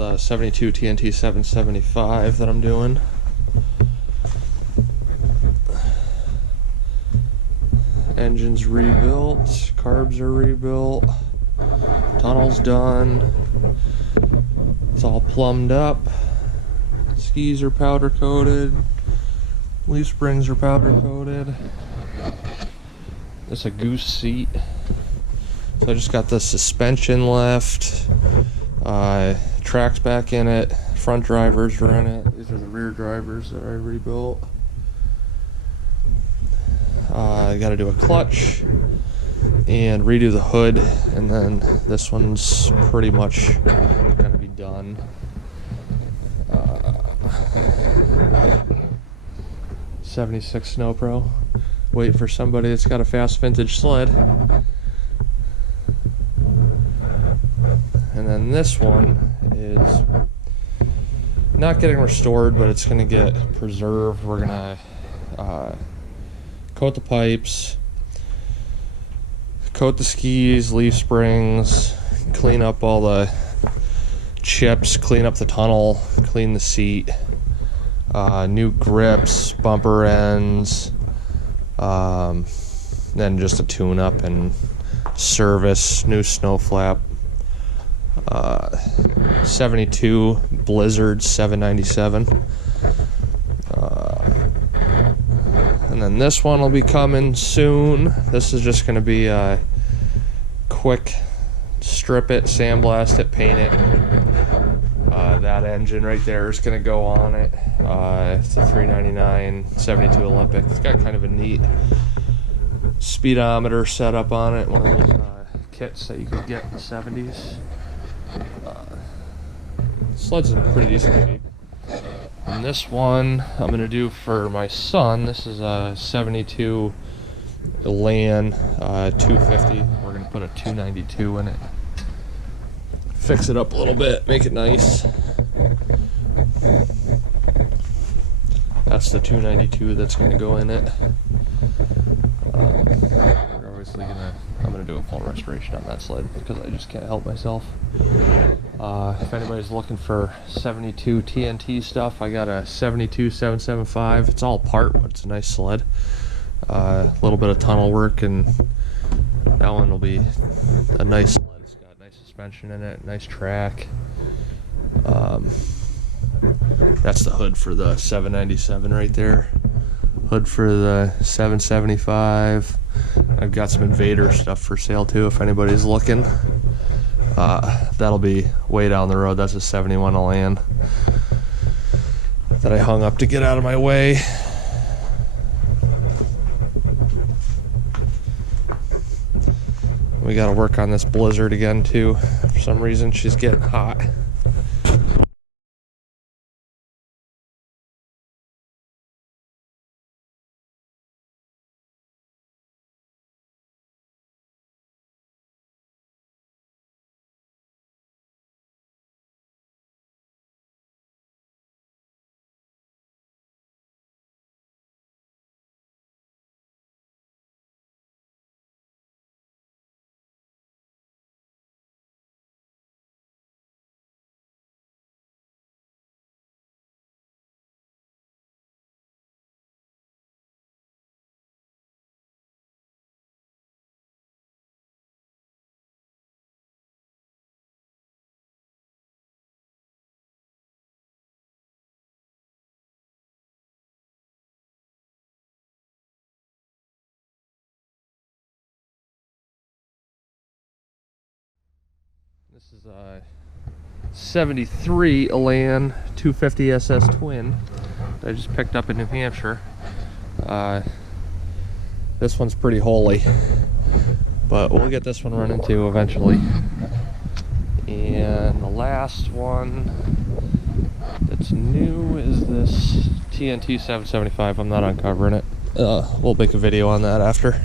the 72 TNT 775 that I'm doing. Engine's rebuilt, carbs are rebuilt, tunnel's done, it's all plumbed up, skis are powder coated, leaf springs are powder coated. This is a goose seat. So I just got the suspension left, tracks back in it, front drivers are in it. These are the rear drivers that I rebuilt. I got to do a clutch and redo the hood, and then this one's pretty much going to be done. 76 Snow Pro. Wait for somebody that's got a fast vintage sled. And then this one is not getting restored, but it's going to get preserved. We're going to coat the pipes, coat the skis, leaf springs, clean up all the chips, clean up the tunnel, clean the seat, new grips, bumper ends, then just a tune-up and service, new snow flap. 72 Blizzard 797. And then this one will be coming soon. This is just going to be a quick strip it, sandblast it, paint it. That engine right there is going to go on it. It's a 399 72 Olympic. It's got kind of a neat speedometer setup on it. One of those kits that you could get in the 70s. Sled's in pretty decent shape. And this one I'm going to do for my son. This is a 72 Elan 250. We're going to put a 292 in it. Fix it up a little bit, make it nice. That's the 292 that's going to go in it. We're obviously I'm going to do a full restoration on that sled because I just can't help myself. If anybody's looking for 72 TNT stuff, I got a 72 775. It's all apart, but it's a nice sled. A little bit of tunnel work, and that one will be a nice sled. It's got nice suspension in it, nice track. That's the hood for the 797 right there. Hood for the 775. I've got some Invader stuff for sale too if anybody's looking. That'll be way down the road. That's a 71 Elan that I hung up to get out of my way. We got to work on this Blizzard again too. For some reason she's getting hot. This is a 73 Elan 250 SS Twin that I just picked up in New Hampshire. This one's pretty holy, but we'll get this one running too eventually. And the last one that's new is this TNT 775. I'm not uncovering it. We'll make a video on that after.